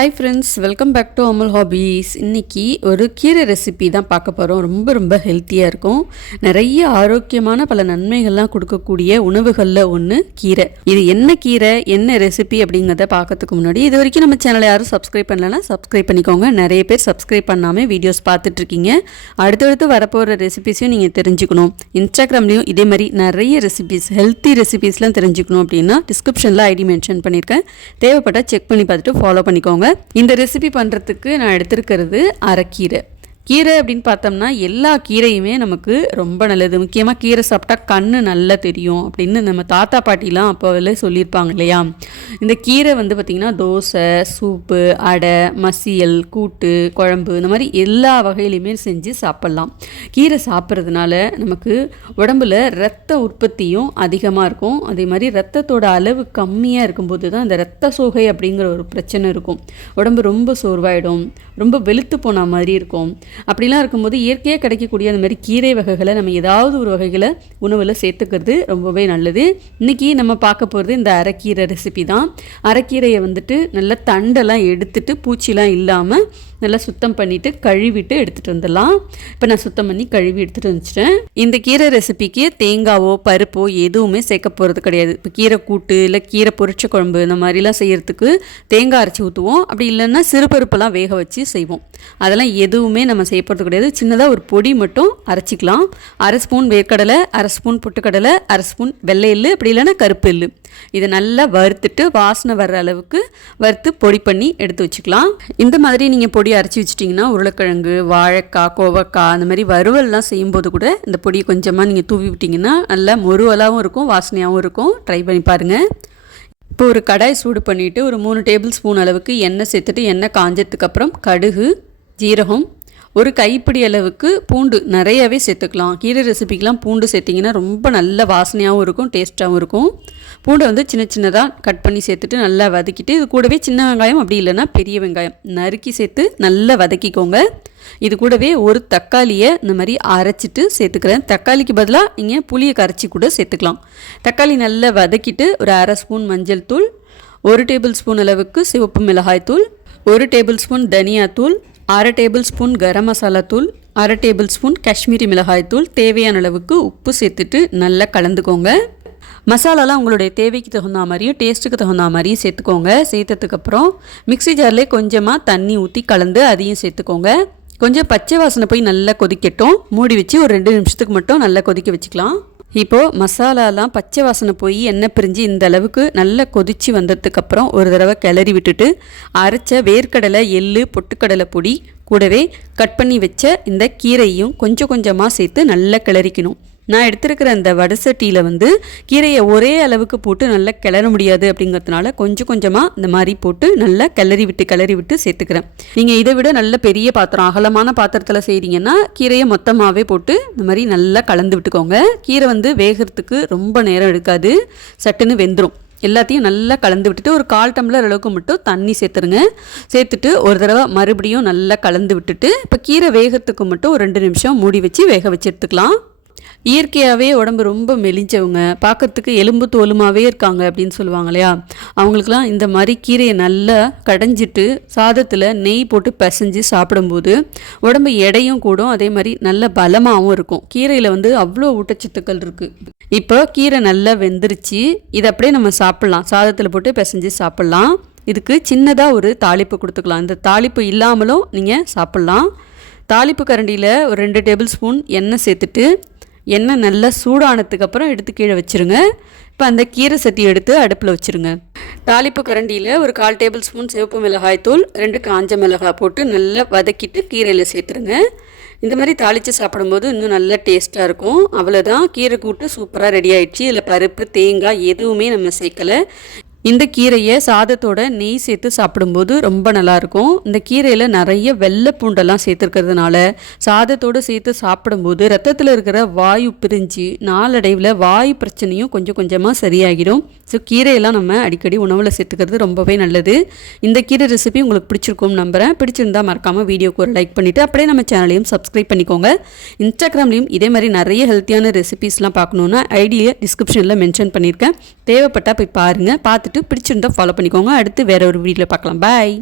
Hi friends, welcome back to Amul hobbies. இன்றைக்கி ஒரு கீரை ரெசிபி தான் பார்க்க போகிறோம். ரொம்ப ஹெல்த்தியாக இருக்கும். நிறைய ஆரோக்கியமான பல நன்மைகள்லாம் கொடுக்கக்கூடிய உணவுகளில் ஒன்று கீரை. இது என்ன கீரை, என்ன ரெசிபி அப்படிங்கிறத பார்க்கறதுக்கு முன்னாடி இது வரைக்கும் நம்ம சேனலை யாரும் சப்ஸ்கிரைப் பண்ணலன்னா சப்ஸ்கிரைப் பண்ணிக்கோங்க. நிறைய பேர் சப்ஸ்கிரைப் பண்ணாமல் வீடியோஸ் பார்த்துட்ருக்கீங்க. அடுத்தடுத்து வரப்போகிற ரெசிபிஸையும் நீங்கள் தெரிஞ்சுக்கணும். இன்ஸ்டாகிராம்லேயும் இதே மாதிரி நிறைய ரெசிபிஸ், ஹெல்த்தி ரெசிபிஸ்லாம் தெரிஞ்சுக்கணும் அப்படின்னா டிஸ்கிரிப்ஷனில் ஐடி மென்ஷன் பண்ணியிருக்கேன். தேவைப்பட்டால் செக் பண்ணி பார்த்துட்டு ஃபாலோ பண்ணிக்கோங்க. இந்த ரெசிபி பண்ணுறதுக்கு நான் எடுத்திருக்கிறது அரைக்கீரை. கீரை அப்படின்னு பார்த்தோம்னா எல்லா கீரையுமே நமக்கு ரொம்ப நல்லது. முக்கியமாக கீரை சாப்பிட்டா கண்ணு நல்லா தெரியும் அப்படின்னு நம்ம தாத்தா பாட்டிலாம் அப்போவே சொல்லியிருப்பாங்க இல்லையா. இந்த கீரை பார்த்திங்கன்னா தோசை, சூப்பு, அடை, மசியல், கூட்டு, குழம்பு இந்த மாதிரி எல்லா வகையிலையுமே செஞ்சு சாப்பிட்லாம். கீரை சாப்பிட்றதுனால நமக்கு உடம்புல இரத்த உற்பத்தியும் அதிகமாக இருக்கும். அதே மாதிரி இரத்தத்தோட அளவு கம்மியாக இருக்கும்போது தான் இந்த இரத்த சோகை அப்படிங்கிற ஒரு பிரச்சனை இருக்கும். உடம்பு ரொம்ப சோர்வாயிடும், ரொம்ப வெளுத்து போன மாதிரி இருக்கும். அப்படிலாம் இருக்கும்போது இயற்கையாக கிடைக்கக்கூடிய அந்த மாதிரி கீரை வகைகளை நம்ம ஏதாவது ஒரு வகைகளை உணவில் சேர்த்துக்கிறது ரொம்பவே நல்லது. இன்றைக்கி நம்ம பார்க்க போகிறது இந்த அரைக்கீரை ரெசிபி தான். அரைக்கீரையை நல்லா தண்டெல்லாம் எடுத்துட்டு பூச்சிலாம் இல்லாமல் நல்லா சுத்தம் பண்ணிவிட்டு கழுவிட்டு எடுத்துகிட்டு வந்துடலாம். இப்போ நான் சுத்தம் பண்ணி கழுவி எடுத்துகிட்டு வந்துச்சிட்டேன். இந்த கீரை ரெசிபிக்கு தேங்காவோ பருப்போ எதுவுமே சேர்க்க போகிறது கிடையாது. இப்போ கீரை கூட்டு இல்லை கீரை பொரிச்ச குழம்பு இந்த மாதிரிலாம் செய்கிறதுக்கு தேங்காய் அரைச்சி ஊற்றுவோம். அப்படி இல்லைன்னா சிறுபருப்பெல்லாம் வேக வச்சு செய்வோம். அதெல்லாம் எதுவுமே நம்ம செய்ய போகிறது கிடையாது. சின்னதாக ஒரு பொடி மட்டும் அரைச்சிக்கலாம். 1/2 ஸ்பூன் வேர்க்கடலை, 1/2 ஸ்பூன் பொட்டுக்கடலை, 1/2 ஸ்பூன் வெள்ளை எள்ளு, அப்படி இல்லைன்னா கருப்பு எள்ளு. இதை நல்லா வறுத்துட்டு வாசனை வர்ற அளவுக்கு வறுத்து பொடி பண்ணி எடுத்து வச்சுக்கலாம். இந்த மாதிரி நீங்கள் பொடி அரைச்சி வச்சிட்டிங்கன்னா உருளைக்கிழங்கு, வாழைக்காய், கோவக்காய் அந்த மாதிரி வறுவல்லாம் செய்யும்போது கூட இந்த பொடியை கொஞ்சமாக நீங்கள் தூவி விட்டிங்கன்னா நல்லா மொருவலாகவும் இருக்கும், வாசனையாகவும் இருக்கும். ட்ரை பண்ணி பாருங்கள். இப்போ ஒரு கடாய் சூடு பண்ணிவிட்டு ஒரு 3 டேபிள் ஸ்பூன் அளவுக்கு எண்ணெய் சேர்த்துட்டு எண்ணெய் காஞ்சதுக்கப்புறம் கடுகு, ஜீரகம், ஒரு கைப்பிடி அளவுக்கு பூண்டு நிறையவே சேர்த்துக்கலாம். கீரை ரெசிபிக்கெலாம் பூண்டு சேர்த்திங்கன்னா ரொம்ப நல்ல வாசனையாகவும் இருக்கும், டேஸ்ட்டாகவும் இருக்கும். பூண்டை சின்ன சின்னதாக கட் பண்ணி சேர்த்துட்டு நல்லா வதக்கிட்டு இது கூடவே சின்ன வெங்காயம் அப்படி இல்லைன்னா பெரிய வெங்காயம் நறுக்கி சேர்த்து நல்லா வதக்கிக்கோங்க. இது கூடவே ஒரு தக்காளியை இந்த மாதிரி அரைச்சிட்டு சேர்த்துக்கிறேன். தக்காளிக்கு பதிலாக நீங்கள் புளியை கரைச்சி கூட சேர்த்துக்கலாம். தக்காளி நல்லா வதக்கிட்டு ஒரு 1/2 ஸ்பூன் மஞ்சள் தூள், 1 டேபிள் ஸ்பூன் அளவுக்கு சிவப்பு மிளகாய் தூள், 1 டேபிள் ஸ்பூன் தனியாத்தூள், 1/2 டேபிள் ஸ்பூன் கரம் மசாலா தூள், 1/2 டேபிள் ஸ்பூன் காஷ்மீரி மிளகாய் தூள், தேவையான அளவுக்கு உப்பு சேர்த்துட்டு நல்லா கலந்துக்கோங்க. மசாலாலாம் உங்களுடைய தேவைக்கு தகுந்த மாதிரியும் டேஸ்ட்டுக்கு தகுந்த மாதிரியும் சேர்த்துக்கோங்க. சேர்த்ததுக்கப்புறம் மிக்ஸி ஜார்லேயே கொஞ்சமாக தண்ணி ஊற்றி கலந்து அதையும் சேர்த்துக்கோங்க. கொஞ்சம் பச்சை வாசனை போய் நல்லா கொதிக்கட்டும். மூடி வச்சு ஒரு 2 நிமிஷத்துக்கு மட்டும் நல்லா கொதிக்க வச்சுக்கலாம். இப்போது மசாலாலாம் பச்சை வாசனை போய் எண்ணெய் பிரிஞ்சு இந்த அளவுக்கு நல்லா கொதித்து வந்ததுக்கப்புறம் ஒரு தடவை கிளறி விட்டுட்டு அரைச்ச வேர்க்கடலை, எள்ளு, பொட்டுக்கடலை பொடி கூடவே கட் பண்ணி வச்ச இந்த கீரையும் கொஞ்சம் கொஞ்சமாக சேர்த்து நல்லா கிளறிக்கணும். நான் எடுத்துருக்கிற அந்த வடசட்டியில் கீரையை ஒரே அளவுக்கு போட்டு நல்லா கிளற முடியாது அப்படிங்கிறதுனால கொஞ்சம் கொஞ்சமாக இந்த மாதிரி போட்டு நல்லா கிளறி விட்டு சேர்த்துக்கிறேன். நீங்கள் இதை விட நல்ல பெரிய பாத்திரம், அகலமான பாத்திரத்தில் செய்கிறீங்கன்னா கீரையை மொத்தமாகவே போட்டு இந்த மாதிரி நல்லா கலந்து விட்டுக்கோங்க. கீரை வேகிறதுக்கு ரொம்ப நேரம் எடுக்காது, சட்டுன்னு வெந்துடும். எல்லாத்தையும் நல்லா கலந்து விட்டுட்டு ஒரு 1/4 டம்ளர் அளவுக்கு மட்டும் தண்ணி சேர்த்துருங்க. சேர்த்துட்டு ஒரு தடவை மறுபடியும் நல்லா கலந்து விட்டுட்டு இப்போ கீரை வேகிறதுக்கு மட்டும் ஒரு 2 நிமிஷம் மூடி வச்சு வேக வச்சு எடுத்துக்கலாம். இயற்கையாகவே உடம்பு ரொம்ப மெலிஞ்சவங்க, பார்க்குறதுக்கு எலும்பு தோலுமாகவே இருக்காங்க அப்படின்னு சொல்லுவாங்க இல்லையா, அவங்களுக்குலாம் இந்த மாதிரி கீரையை நல்லா கடைஞ்சிட்டு சாதத்தில் நெய் போட்டு பிசைஞ்சு சாப்பிடும்போது உடம்பு எடையும் கூடும், அதே மாதிரி நல்ல பலமாகவும் இருக்கும். கீரையில் அவ்வளோ ஊட்டச்சத்துக்கள் இருக்குது. இப்போ கீரை நல்லா வெந்துருச்சு. இதை அப்படியே நம்ம சாப்பிட்லாம், சாதத்தில் போட்டு பிசைஞ்சு சாப்பிட்லாம். இதுக்கு சின்னதாக ஒரு தாளிப்பு கொடுத்துக்கலாம். இந்த தாளிப்பு இல்லாமலும் நீங்கள் சாப்பிட்லாம். தாளிப்பு கரண்டியில் ஒரு 2 டேபிள் ஸ்பூன் எண்ணெய் சேர்த்துட்டு எண்ணெய் நல்லா சூடானதுக்கப்புறம் எடுத்து கீழே வச்சுருங்க. இப்போ அந்த கீரை சட்டி எடுத்து அடுப்பில் வச்சுருங்க. தாளிப்பு கரண்டியில் ஒரு 1/4 டேபிள் ஸ்பூன் சிவப்பு மிளகாய் தூள், 2 காஞ்ச மிளகாய் போட்டு நல்லா வதக்கிட்டு கீரையில் சேர்த்துருங்க. இந்த மாதிரி தாளித்து சாப்பிடும்போது இன்னும் நல்லா டேஸ்ட்டாக இருக்கும். அவ்வளோதான், கீரை கூட்டு சூப்பராக ரெடி ஆகிடுச்சு. இதில் பருப்பு, தேங்காய் எதுவுமே நம்ம சேர்க்கலை. இந்த கீரையை சாதத்தோட நெய் சேர்த்து சாப்பிடும்போது ரொம்ப நல்லாயிருக்கும். இந்த கீரையில் நிறைய வெள்ளை பூண்டெல்லாம் சேர்த்துருக்கிறதுனால சாதத்தோடு சேர்த்து சாப்பிடும்போது ரத்தத்தில் இருக்கிற வாயு பிரிஞ்சு நாளடைவில் வாயு பிரச்சனையும் கொஞ்சம் கொஞ்சமாக சரியாகிடும். ஸோ கீரையெல்லாம் நம்ம அடிக்கடி உணவில் சேர்த்துக்கிறது ரொம்பவே நல்லது. இந்த கீரை ரெசிபி உங்களுக்கு பிடிச்சிருக்கும்னு நம்புகிறேன். பிடிச்சிருந்தால் மறக்காமல் வீடியோக்கு ஒரு லைக் பண்ணிவிட்டு அப்படியே நம்ம சேனலையும் சப்ஸ்கிரைப் பண்ணிக்கோங்க. இன்ஸ்டாகிராம்லேயும் இதே மாதிரி நிறைய ஹெல்த்தியான ரெசிபிஸ்லாம் பார்க்கணுன்னா ஐடியை டிஸ்கிரிப்ஷனில் மென்ஷன் பண்ணியிருக்கேன். தேவைப்பட்டால் போய் பாருங்கள். பார்த்துட்டு பிடிச்சிருந்தால் ஃபாலோ பண்ணிக்கோங்க. அடுத்து வேறு ஒரு வீடியோவில் பார்க்கலாம். பாய்.